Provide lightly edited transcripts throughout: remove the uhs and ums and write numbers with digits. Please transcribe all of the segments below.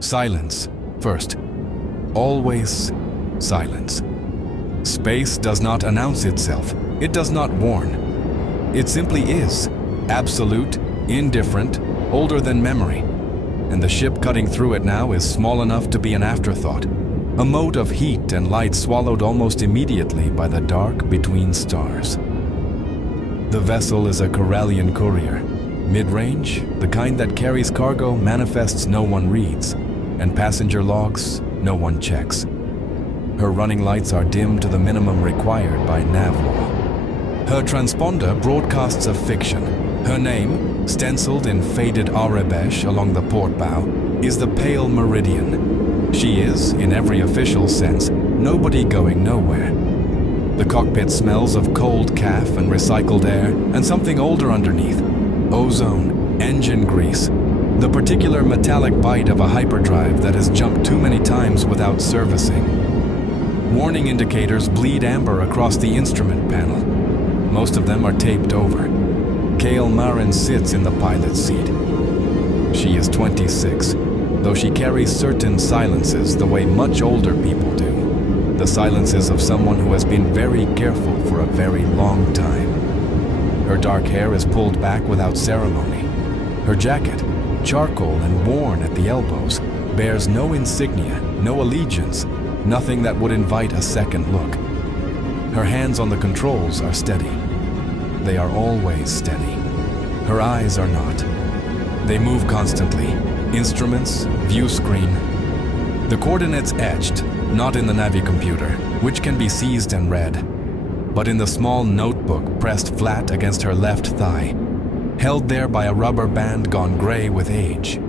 Silence, first. Always silence. Space does not announce itself. It does not warn. It simply is. Absolute, indifferent, older than memory. And the ship cutting through it now is small enough to be an afterthought. A mote of heat and light swallowed almost immediately by the dark between stars. The vessel is a Corellian courier. Mid-range, the kind that carries cargo manifests no one reads, and passenger logs no one checks. Her running lights are dimmed to the minimum required by nav law. Her transponder broadcasts a fiction. Her name, stenciled in faded Arabesh along the port bow, is the Pale Meridian. She is, in every official sense, nobody going nowhere. The cockpit smells of cold calf and recycled air and something older underneath. Ozone, engine grease, the particular metallic bite of a hyperdrive that has jumped too many times without servicing. Warning indicators bleed amber across the instrument panel. Most of them are taped over. Kale Marin sits in the pilot's seat. She is 26, though she carries certain silences the way much older people do. The silences of someone who has been very careful for a very long time. Her dark hair is pulled back without ceremony. Her jacket, charcoal and worn at the elbows, bears no insignia, no allegiance, nothing that would invite a second look. Her hands on the controls are steady. They are always steady. Her eyes are not. They move constantly. Instruments, view screen. The coordinates etched, not in the Navicomputer, which can be seized and read, but in the small notebook pressed flat against her left thigh, held there by a rubber band gone gray with age.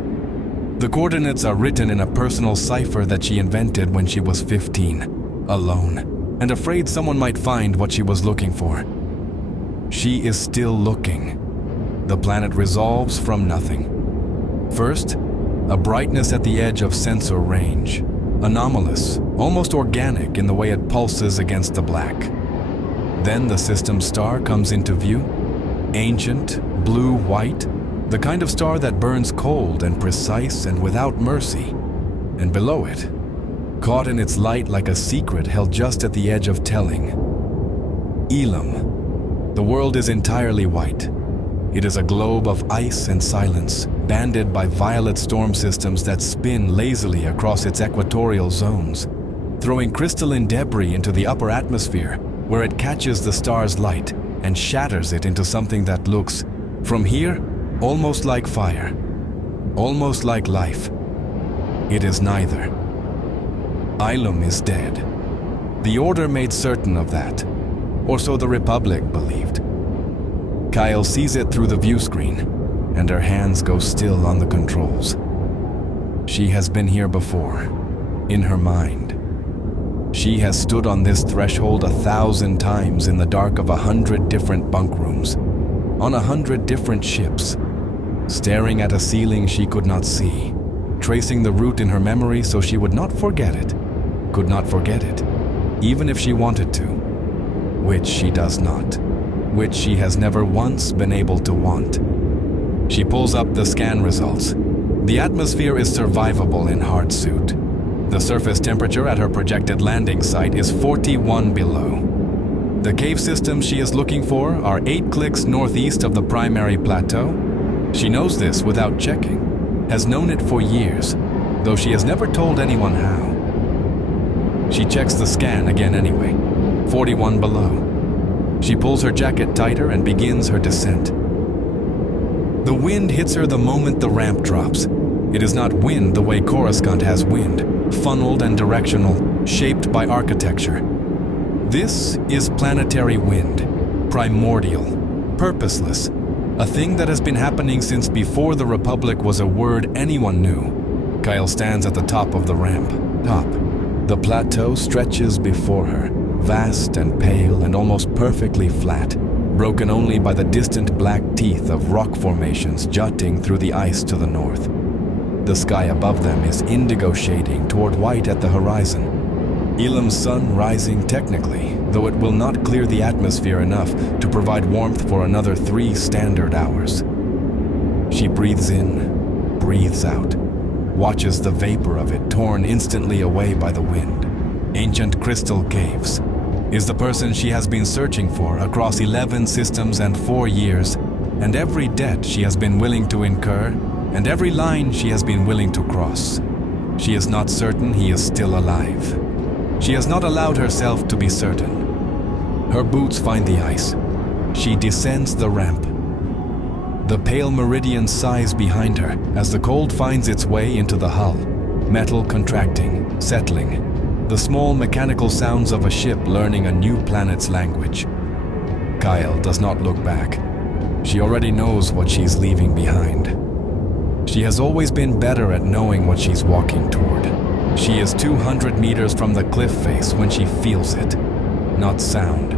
The coordinates are written in a personal cipher that she invented when she was 15, alone, and afraid someone might find what she was looking for. She is still looking. The planet resolves from nothing. First, a brightness at the edge of sensor range, anomalous, almost organic in the way it pulses against the black. Then the system star comes into view, ancient, blue-white, the kind of star that burns cold and precise and without mercy. And below it, caught in its light like a secret held just at the edge of telling, Elam. The world is entirely white. It is a globe of ice and silence, banded by violet storm systems that spin lazily across its equatorial zones, throwing crystalline debris into the upper atmosphere, where it catches the star's light and shatters it into something that looks, from here, almost like fire, almost like life. It is neither. Ilum is dead. The Order made certain of that, or so the Republic believed. Kyle sees it through the view screen, and her hands go still on the controls. She has been here before, in her mind. She has stood on this threshold 1,000 times in the dark of 100 different bunk rooms, on 100 different ships, staring at a ceiling she could not see, tracing the route in her memory so she would not forget it, could not forget it, even if she wanted to, which she does not, which she has never once been able to want. She pulls up the scan results. The atmosphere is survivable in hard suit. The surface temperature at her projected landing site is 41 below. The cave systems she is looking for are 8 clicks northeast of the primary plateau. She knows this without checking, has known it for years, though she has never told anyone how. She checks the scan again anyway, 41 below. She pulls her jacket tighter and begins her descent. The wind hits her the moment the ramp drops. It is not wind the way Coruscant has wind, funneled and directional, shaped by architecture. This is planetary wind, primordial, purposeless, a thing that has been happening since before the Republic was a word anyone knew. Kyle stands at the top of the ramp. Top. The plateau stretches before her, vast and pale and almost perfectly flat, broken only by the distant black teeth of rock formations jutting through the ice to the north. The sky above them is indigo shading toward white at the horizon. Elam's sun rising technically, though it will not clear the atmosphere enough to provide warmth for another 3 standard hours. She breathes in, breathes out. watches the vapor of it torn instantly away by the wind. Ancient crystal caves is the person she has been searching for across 11 systems and 4 years, and every debt she has been willing to incur, and every line she has been willing to cross. She is not certain he is still alive. She has not allowed herself to be certain. Her boots find the ice. She descends the ramp. The pale meridian sighs behind her as the cold finds its way into the hull, metal contracting, settling, the small mechanical sounds of a ship learning a new planet's language. Kyle does not look back. She already knows what she's leaving behind. She has always been better at knowing what she's walking toward. She is 200 meters from the cliff face when she feels it. Not sound,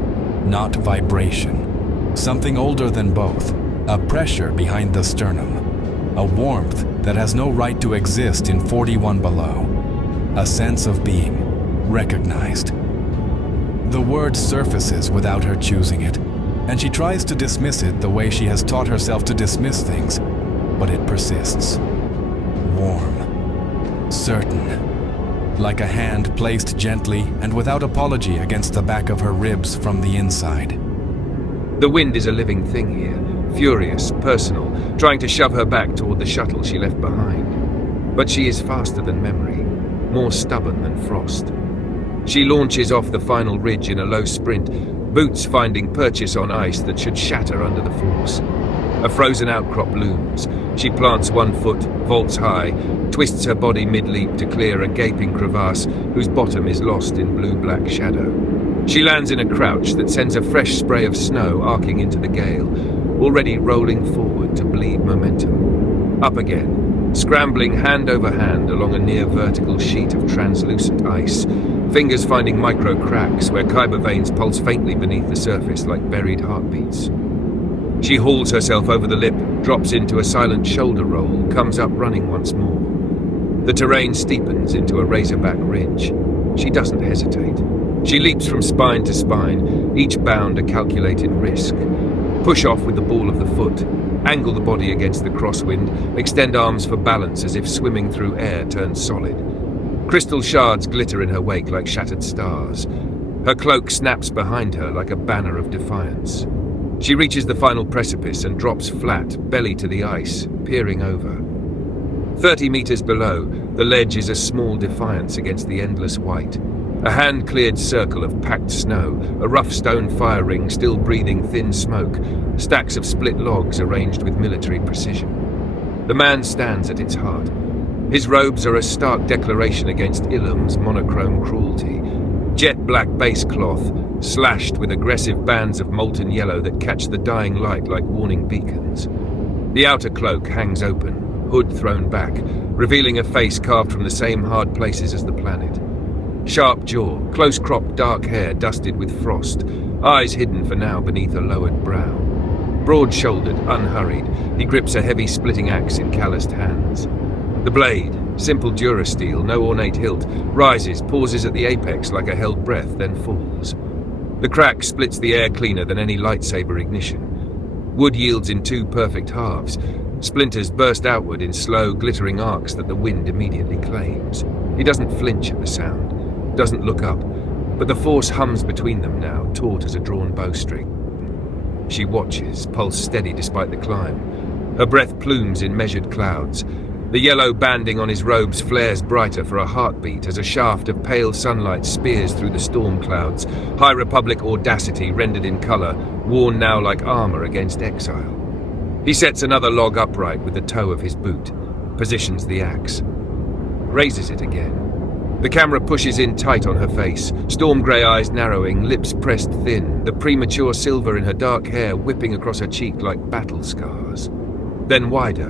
not vibration. Something older than both. A pressure behind the sternum. A warmth that has no right to exist in 41 below. A sense of being recognized. The word surfaces without her choosing it, and she tries to dismiss it the way she has taught herself to dismiss things, but it persists. Warm. Certain. Like a hand placed gently and without apology against the back of her ribs from the inside. The wind is a living thing here. Furious, personal, trying to shove her back toward the shuttle she left behind. But she is faster than memory, more stubborn than frost. She launches off the final ridge in a low sprint, boots finding purchase on ice that should shatter under the force. A frozen outcrop looms. She plants one foot, vaults high, twists her body mid-leap to clear a gaping crevasse whose bottom is lost in blue-black shadow. She lands in a crouch that sends a fresh spray of snow arcing into the gale, already rolling forward to bleed momentum. Up again, scrambling hand over hand along a near-vertical sheet of translucent ice, fingers finding micro cracks where kyber veins pulse faintly beneath the surface like buried heartbeats. She hauls herself over the lip, drops into a silent shoulder roll, comes up running once more. The terrain steepens into a razorback ridge. She doesn't hesitate. She leaps from spine to spine, each bound a calculated risk. Push off with the ball of the foot, angle the body against the crosswind, extend arms for balance as if swimming through air turned solid. Crystal shards glitter in her wake like shattered stars. Her cloak snaps behind her like a banner of defiance. She reaches the final precipice and drops flat, belly to the ice, peering over. 30 meters below, the ledge is a small defiance against the endless white. A hand-cleared circle of packed snow, a rough stone fire ring still breathing thin smoke, stacks of split logs arranged with military precision. The man stands at its heart. His robes are a stark declaration against Ilum's monochrome cruelty. Jet black base cloth, slashed with aggressive bands of molten yellow that catch the dying light like warning beacons. The outer cloak hangs open, hood thrown back, revealing a face carved from the same hard places as the planet. Sharp jaw, close-cropped dark hair dusted with frost, eyes hidden for now beneath a lowered brow. Broad-shouldered, unhurried, he grips a heavy splitting axe in calloused hands. The blade, simple durasteel, no ornate hilt, rises, pauses at the apex like a held breath, then falls. The crack splits the air cleaner than any lightsaber ignition. Wood yields in two perfect halves. Splinters burst outward in slow, glittering arcs that the wind immediately claims. He doesn't flinch at the sound, doesn't look up, but the force hums between them now, taut as a drawn bowstring. She watches, pulse steady despite the climb. Her breath plumes in measured clouds. The yellow banding on his robes flares brighter for a heartbeat as a shaft of pale sunlight spears through the storm clouds, High Republic audacity rendered in color, worn now like armor against exile. He sets another log upright with the toe of his boot, positions the axe, raises it again. The camera pushes in tight on her face, storm grey eyes narrowing, lips pressed thin, the premature silver in her dark hair whipping across her cheek like battle scars. Then wider,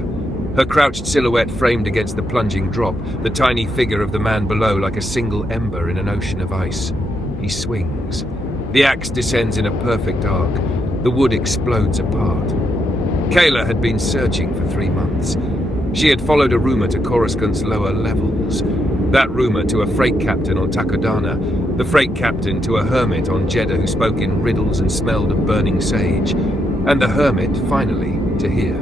her crouched silhouette framed against the plunging drop, the tiny figure of the man below like a single ember in an ocean of ice. He swings. The axe descends in a perfect arc. The wood explodes apart. Kayla had been searching for 3 months. She had followed a rumor to Coruscant's lower levels. That rumor to a freight captain on Takodana, the freight captain to a hermit on Jeddah who spoke in riddles and smelled of burning sage, and the hermit, finally, to hear.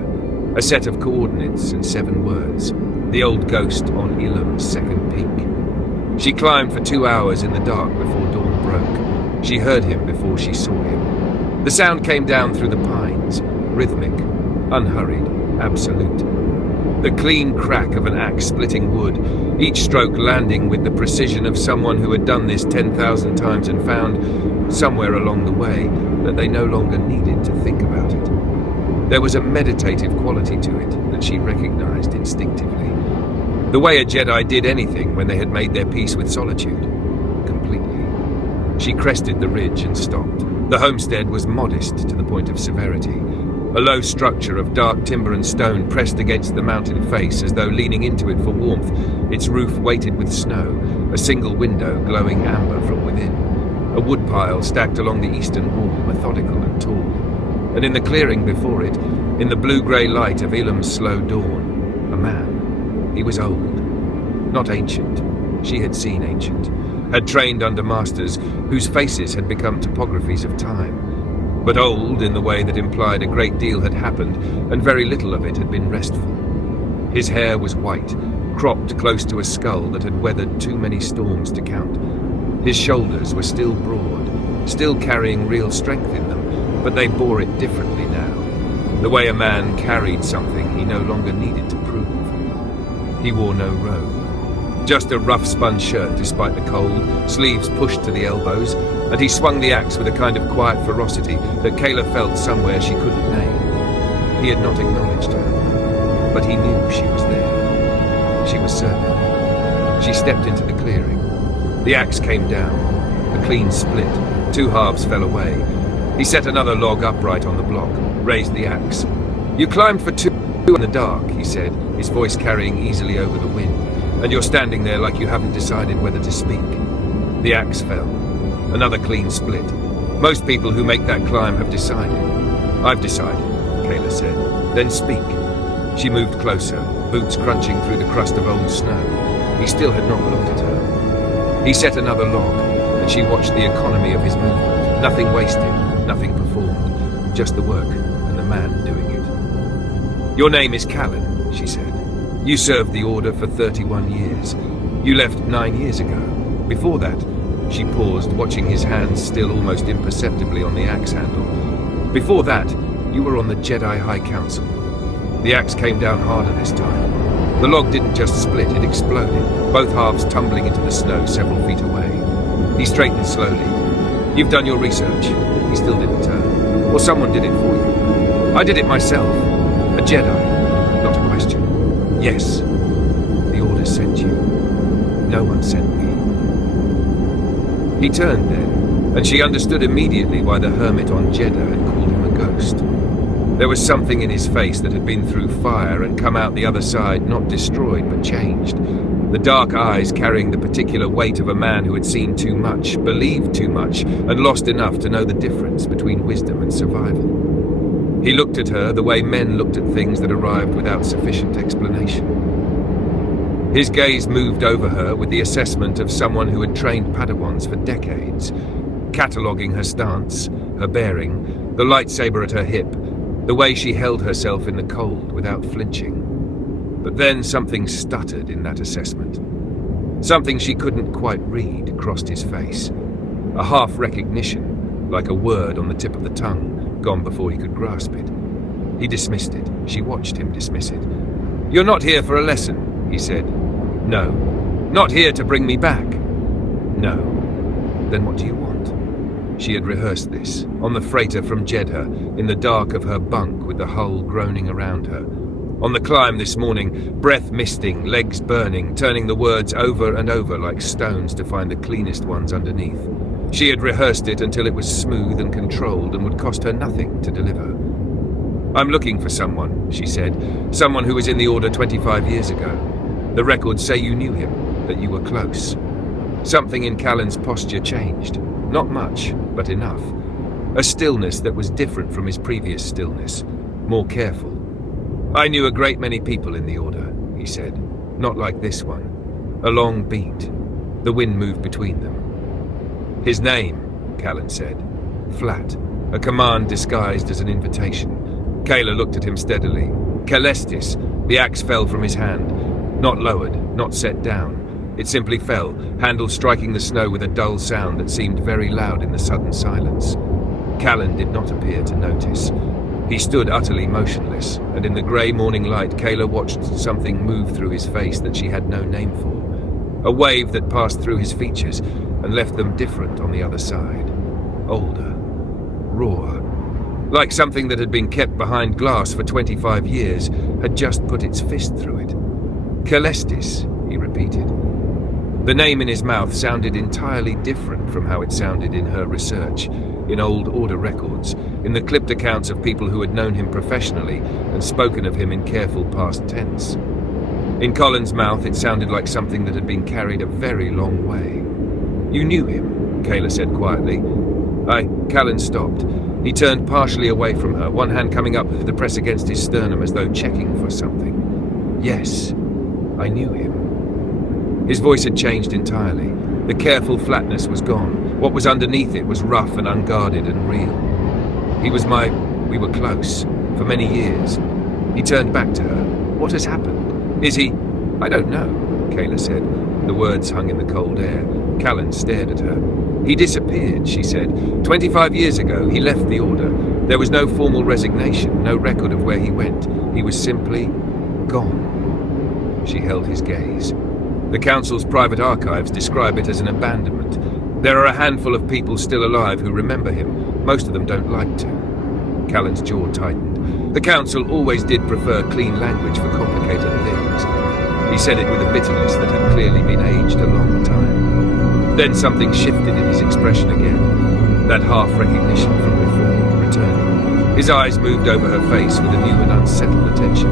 A set of coordinates and 7 words. The old ghost on Ilum's second peak. She climbed for 2 hours in the dark before dawn broke. She heard him before she saw him. The sound came down through the pines, rhythmic, unhurried, absolute. The clean crack of an axe splitting wood, each stroke landing with the precision of someone who had done this 10,000 times and found, somewhere along the way, that they no longer needed to think about it. There was a meditative quality to it that she recognized instinctively. The way a Jedi did anything when they had made their peace with solitude. Completely. She crested the ridge and stopped. The homestead was modest to the point of severity. A low structure of dark timber and stone pressed against the mountain face as though leaning into it for warmth, its roof weighted with snow, a single window glowing amber from within. A woodpile stacked along the eastern wall, methodical and tall. And in the clearing before it, in the blue-grey light of Ilum's slow dawn, a man. He was old, not ancient. She had seen ancient, had trained under masters whose faces had become topographies of time, but old in the way that implied a great deal had happened and very little of it had been restful. His hair was white, cropped close to a skull that had weathered too many storms to count. His shoulders were still broad, still carrying real strength in them, but they bore it differently now, the way a man carried something he no longer needed to prove. He wore no robe, just a rough spun shirt despite the cold, sleeves pushed to the elbows, and he swung the axe with a kind of quiet ferocity that Kayla felt somewhere she couldn't name. He had not acknowledged her, but he knew she was there. She was certain. She stepped into the clearing. The axe came down, a clean split. 2 halves fell away. He set another log upright on the block, raised the axe. "You climbed for 2 in the dark," he said, his voice carrying easily over the wind, "and you're standing there like you haven't decided whether to speak." The axe fell. Another clean split. "Most people who make that climb have decided." "I've decided," Kayla said. "Then speak." She moved closer, boots crunching through the crust of old snow. He still had not looked at her. He set another log, and she watched the economy of his movement. Nothing wasted, nothing performed, just the work and the man doing it. "Your name is Callan," she said. "You served the Order for 31 years. You left 9 years ago. Before that," she paused, watching his hands still almost imperceptibly on the axe handle. "Before that, you were on the Jedi High Council." The axe came down harder this time. The log didn't just split, it exploded, both halves tumbling into the snow several feet away. He straightened slowly. "You've done your research." He still didn't turn. "Or someone did it for you." "I did it myself. A Jedi. Not a question." "Yes." "The Order sent you." "No one sent me." He turned then, and she understood immediately why the hermit on Jeddah had called him a ghost. There was something in his face that had been through fire and come out the other side, not destroyed but changed. The dark eyes carrying the particular weight of a man who had seen too much, believed too much, and lost enough to know the difference between wisdom and survival. He looked at her the way men looked at things that arrived without sufficient explanation. His gaze moved over her with the assessment of someone who had trained Padawans for decades, cataloguing her stance, her bearing, the lightsaber at her hip, the way she held herself in the cold without flinching. But then something stuttered in that assessment. Something she couldn't quite read crossed his face. A half recognition, like a word on the tip of the tongue, gone before he could grasp it. He dismissed it. She watched him dismiss it. "You're not here for a lesson," he said. "No." "Not here to bring me back?" "No." "Then what do you want?" She had rehearsed this, on the freighter from Jeddah, in the dark of her bunk with the hull groaning around her. On the climb this morning, breath misting, legs burning, turning the words over and over like stones to find the cleanest ones underneath. She had rehearsed it until it was smooth and controlled and would cost her nothing to deliver. "I'm looking for someone," she said. "Someone who was in the Order 25 years ago. The records say you knew him, that you were close." Something in Callan's posture changed. Not much, but enough. A stillness that was different from his previous stillness, more careful. "I knew a great many people in the Order," he said. "Not like this one." A long beat. The wind moved between them. "His name," Callan said. Flat. A command disguised as an invitation. Kayla looked at him steadily. Calestis. The axe fell from his hand. Not lowered, not set down. It simply fell, handle striking the snow with a dull sound that seemed very loud in the sudden silence. Callan did not appear to notice. He stood utterly motionless, and in the grey morning light Kayla watched something move through his face that she had no name for. A wave that passed through his features and left them different on the other side. Older. Rawer. Like something that had been kept behind glass for 25 years had just put its fist through it. Calestis, he repeated. The name in his mouth sounded entirely different from how it sounded in her research, in old order records, in the clipped accounts of people who had known him professionally and spoken of him in careful past tense. In Colin's mouth it sounded like something that had been carried a very long way. You knew him, Kayla said quietly. Callan stopped. He turned partially away from her, one hand coming up to press against his sternum as though checking for something. Yes, I knew him. His voice had changed entirely. The careful flatness was gone. What was underneath it was rough and unguarded and real. We were close, for many years. He turned back to her. What has happened? Is he? I don't know, Kayla said. The words hung in the cold air. Callan stared at her. He disappeared, she said. 25 years ago, he left the Order. There was no formal resignation, no record of where he went. He was simply gone. She held his gaze. The Council's private archives describe it as an abandonment. There are a handful of people still alive who remember him. Most of them don't like to. Callan's jaw tightened. The Council always did prefer clean language for complicated things. He said it with a bitterness that had clearly been aged a long time. Then something shifted in his expression again. That half-recognition from before, returning. His eyes moved over her face with a new and unsettled attention.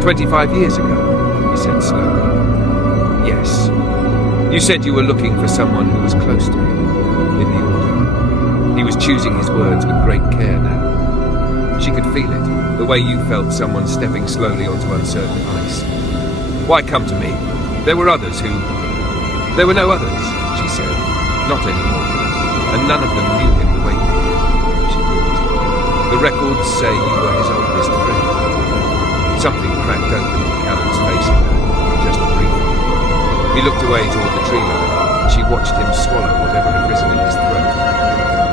25 years ago, he said slowly. Yes. You said you were looking for someone who was close to him, in the Order. He was choosing his words with great care now. She could feel it, the way you felt someone stepping slowly onto uncertain ice. Why come to me? There were others who... There were no others, she said. Not anymore. And none of them knew him the way you did, she paused. The records say you were his oldest friend. Something cracked open in Callan's face just briefly. He looked away toward the tree line, and she watched him swallow whatever had risen in his throat.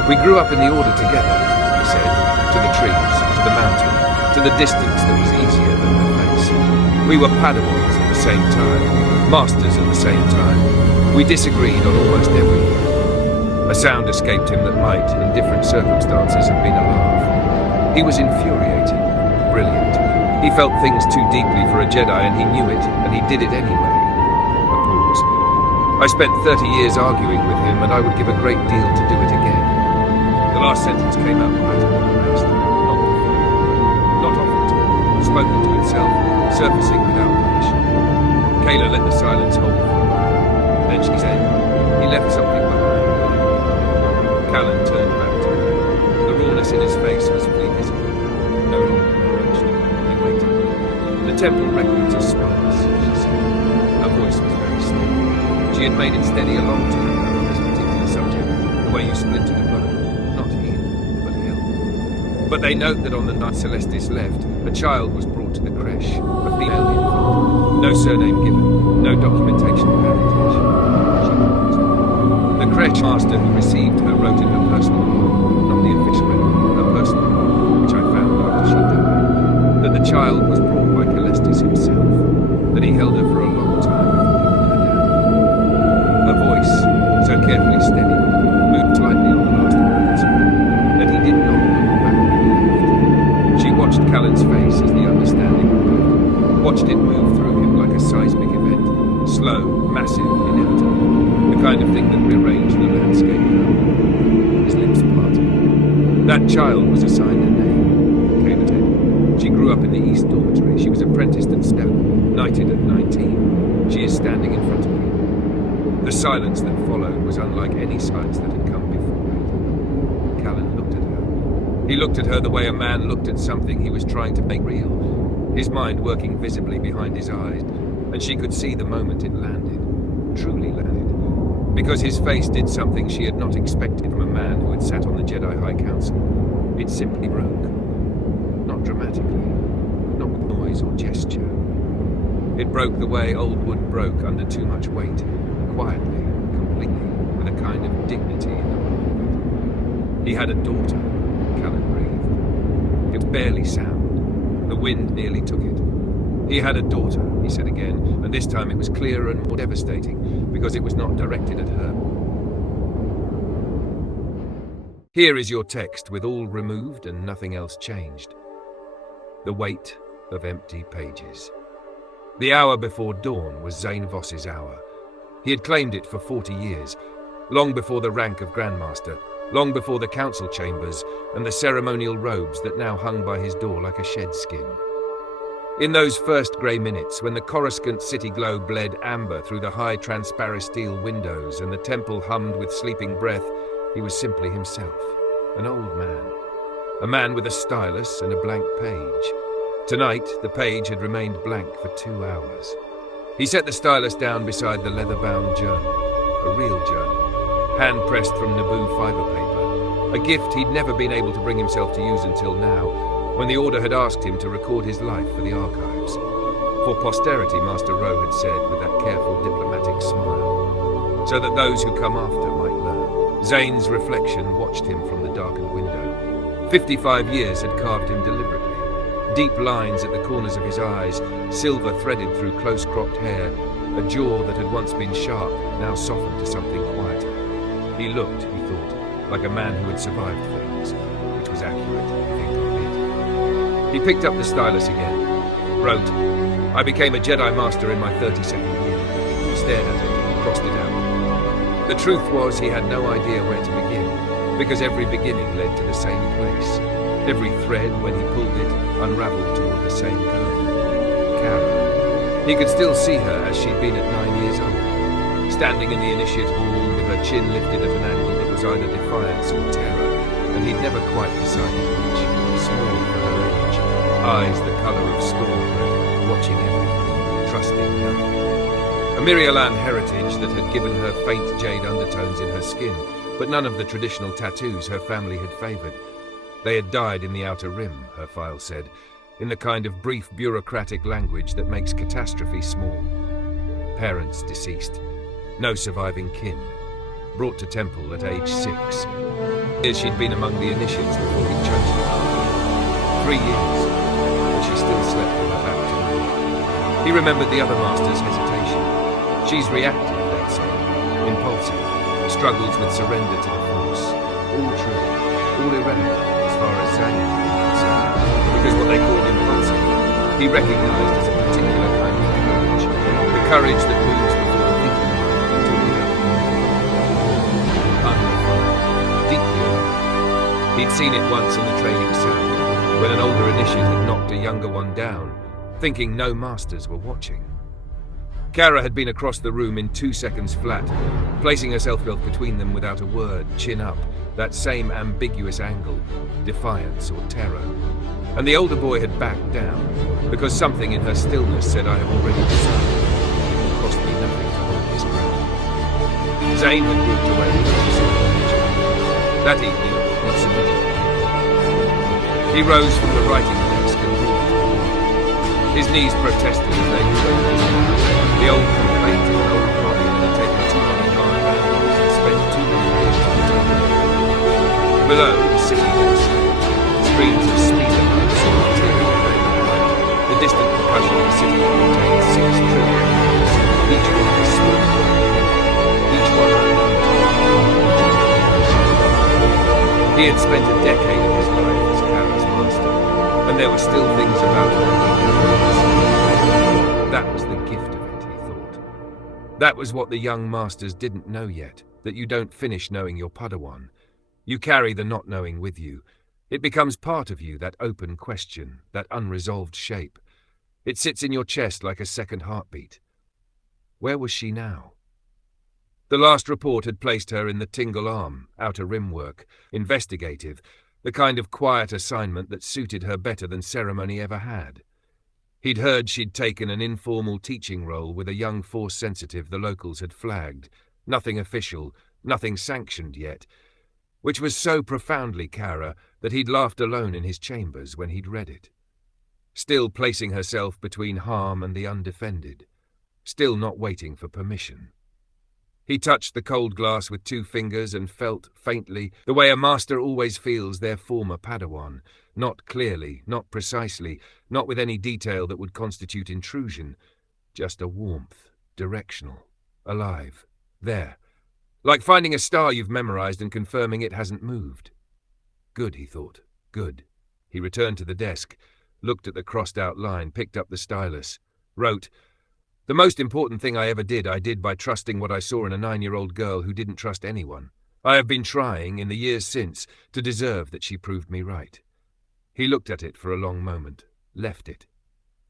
We grew up in the Order together, he said, to the trees, to the mountain, to the distance that was easier than her face. We were Padawans at the same time, masters at the same time. We disagreed on almost everything. A sound escaped him that might, in different circumstances, have been a laugh. He was infuriating, brilliant. He felt things too deeply for a Jedi, and he knew it, and he did it anyway. A pause. I spent 30 years arguing with him, and I would give a great deal to do it again. The last sentence came out flatter than the rest. Not before. Not often. Spoken to itself, surfacing without permission. Kayla let the silence hold for a while. Then she said, he left something behind. Callan turned back to her. The rawness in his face was fully visible. No longer urged. He waited. The temple records are sparse, she said. Her voice was very steady. She had made it steady a long time ago on this particular subject, the way you splintered a bone. Not healed, but held. But they note that on the night Celestis left, a child was brought to the creche, a female infant. No surname given, no documentation of parentage. She paused. The creche master who received her wrote in her personal log, not the official record, her personal log, which I found after she died, that the child was brought by Calestis himself, that he held her for a long time before he put her down. Her voice, so carefully steady, moved slightly on the last words, that he did not look back when he left. She watched Callan's face as the understanding grew, watched it move through him like a seismic event, slow, massive, inevitable, the kind of thing that rearranged the landscape. His lips parted. That child was assigned a name, Kayla said. She grew up in the East Dormitory. She was apprenticed at Stellan, knighted at 19. She is standing in front of me. The silence that followed was unlike any silence that had come before it. Callan looked at her. He looked at her the way a man looked at something he was trying to make real, his mind working visibly behind his eyes, and she could see the moment it landed, truly landed, because his face did something she had not expected from a man who had sat on the Jedi High Council. It simply broke. Not dramatically, not with noise or gesture. It broke the way old wood broke under too much weight, quietly, completely, with a kind of dignity in the moment of it. He had a daughter, Callan breathed. It was barely sound. The wind nearly took it. He had a daughter, he said again, and this time it was clearer and more devastating, because it was not directed at her. Here is your text, with all removed and nothing else changed. The weight of empty pages. The hour before dawn was Zane Voss's hour. He had claimed it for 40 years, long before the rank of Grandmaster, long before the council chambers and the ceremonial robes that now hung by his door like a shed skin. In those first grey minutes, when the coruscant city glow bled amber through the high transparent steel windows and the temple hummed with sleeping breath, he was simply himself, an old man. A man with a stylus and a blank page. Tonight, the page had remained blank for 2 hours. He set the stylus down beside the leather-bound journal, a real journal, hand-pressed from Naboo fibre paper, a gift he'd never been able to bring himself to use until now, when the Order had asked him to record his life for the archives. For posterity, Master Rowe had said with that careful diplomatic smile, so that those who come after might learn. Zane's reflection watched him from the darkened window. 55 years had carved him deliberately. Deep lines at the corners of his eyes, silver threaded through close-cropped hair, a jaw that had once been sharp, now softened to something quieter. He looked, he thought, like a man who had survived things, which was accurate, if incomplete. He picked up the stylus again, wrote, "I became a Jedi Master in my 32nd year," stared at it, crossed it out. The truth was he had no idea where to begin, because every beginning led to the same place. Every thread, when he pulled it, unravelled toward the same goal. Kara. He could still see her as she'd been at 9 years old, standing in the initiate hall with her chin lifted at an angle that was either defiance or terror, and he'd never quite decided which. Small for her age, eyes the colour of storm, watching everything, trusting nothing. A Mirialan heritage that had given her faint jade undertones in her skin, but none of the traditional tattoos her family had favoured. They had died in the Outer Rim, her file said, in the kind of brief bureaucratic language that makes catastrophe small. Parents deceased. No surviving kin. Brought to Temple at age 6. Years she'd been among the initiates before he'd chosen her. 3 years, and she still slept with her back to him. He remembered the other master's hesitation. She's reactive, they'd say. Impulsive. Struggles with surrender to the Force. All true. All irrelevant. As far as Zane was concerned, because what they called impulsive, he recognized as a particular kind of courage, the courage that moves before the thinking mind into reality. Unrefined, deeply alive. He'd seen it once in the training cell, when an older initiate had knocked a younger one down, thinking no masters were watching. Kara had been across the room in 2 seconds flat, placing herself between them without a word, chin up, that same ambiguous angle, defiance or terror. And the older boy had backed down, because something in her stillness said, "I have already decided. It cost me nothing to hold this ground." Zane had walked away with his signature. That evening, he submitted. He rose from the writing desk and walked. His knees protested as they grew. The old complaint of an old body that had taken too many hard hours and spent too many years to protect it. Below, the city never slept. Streams of speeder boats and arterial railway, the distant percussion of the city contained 6 trillion miles, each one a small world, each one unknown to him. He had spent a decade of his life as Kara's master, and there were still things about her he knew. That was the gift of it, he thought. That was what the young masters didn't know yet, that you don't finish knowing your Padawan. You carry the not knowing with you. It becomes part of you, that open question, that unresolved shape. It sits in your chest like a second heartbeat. Where was she now? The last report had placed her in the Tingle Arm, Outer Rim work, investigative, the kind of quiet assignment that suited her better than ceremony ever had. He'd heard she'd taken an informal teaching role with a young Force sensitive the locals had flagged. Nothing official, nothing sanctioned yet, which was so profoundly Kara that he'd laughed alone in his chambers when he'd read it. still placing herself between harm and the undefended, still not waiting for permission. He touched the cold glass with 2 fingers and felt, faintly, the way a master always feels their former Padawan, not clearly, not precisely, not with any detail that would constitute intrusion, just a warmth, directional, alive, there, like finding a star you've memorized and confirming it hasn't moved. Good, he thought, good. He returned to the desk, looked at the crossed-out line, picked up the stylus, wrote, "The most important thing I ever did, I did by trusting what I saw in a 9-year-old girl who didn't trust anyone. I have been trying, in the years since, to deserve that she proved me right." He looked at it for a long moment, left it.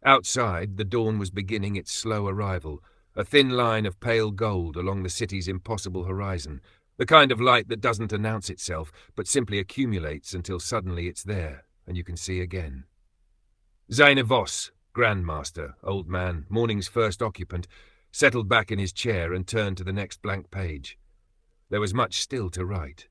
Outside, the dawn was beginning its slow arrival, a thin line of pale gold along the city's impossible horizon, the kind of light that doesn't announce itself, but simply accumulates until suddenly it's there, and you can see again. Zaina Voss, Grandmaster, old man, morning's first occupant, settled back in his chair and turned to the next blank page. There was much still to write.